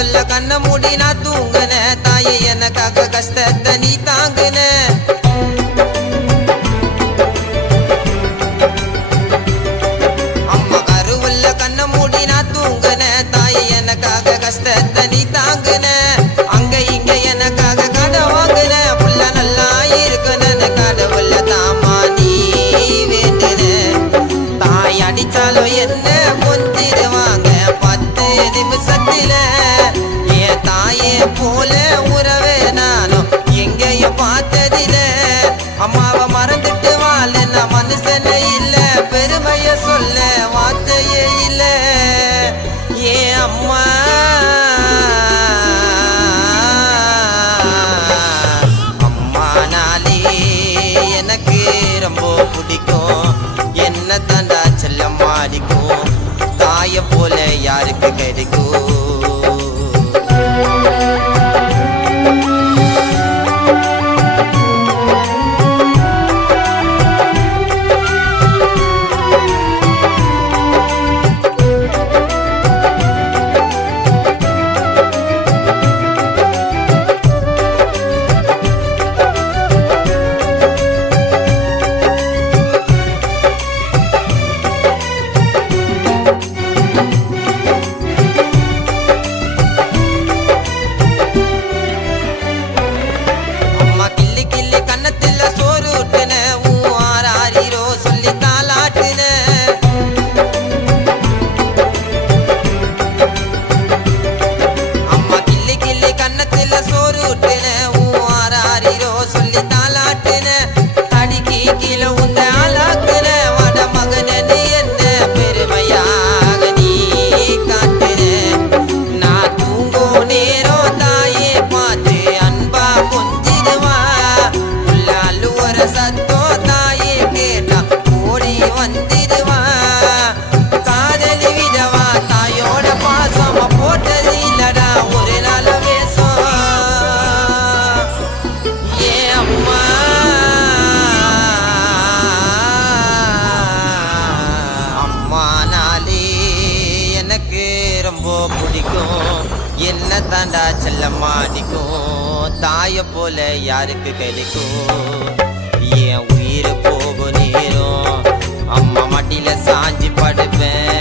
கருவுள்ள கண்ண மூடி நான் தூங்குன தாயே எனக்காக கஷ்டத்தை நீ தாங்குன அம்மா கருவுள்ள கண்ண மூடி நான் தூங்குன தாயே எனக்காக கஷ்டத்தை நீ தாங்குன அங்க இங்க எனக்காக கடை வாங்குன புள்ள நல்லா இருக்கணும்னு கடவுள்ள தாமா நீ வேண்டுன தாய் அடிச்சாலும் என்ன கொஞ்சிடுவாங்க 10 நிமிஷத்துல என் தாயே போல உறவே நானும் எங்கேயும் பார்த்ததில அம்மாவை மறந்துட்டு வாழ நான் மனுஷனே இல்ல பெருமைய சொல்ல வார்த்தையே இல்ல ஏன் அம்மா அம்மானாலே எனக்கு ரொம்ப பிடிக்கும் என்ன தாண்டா செல்லம் மாடிக்கும் தாய போல யாருக்கு கிடைக்கும் என்ன தாண்டா செல்லமாடிக்கும் தாய போல யாருக்கு கிடைக்கும் என் உயிர் போகும் நேரம் அம்மா மடியில சாஞ்சி படுப்பேன்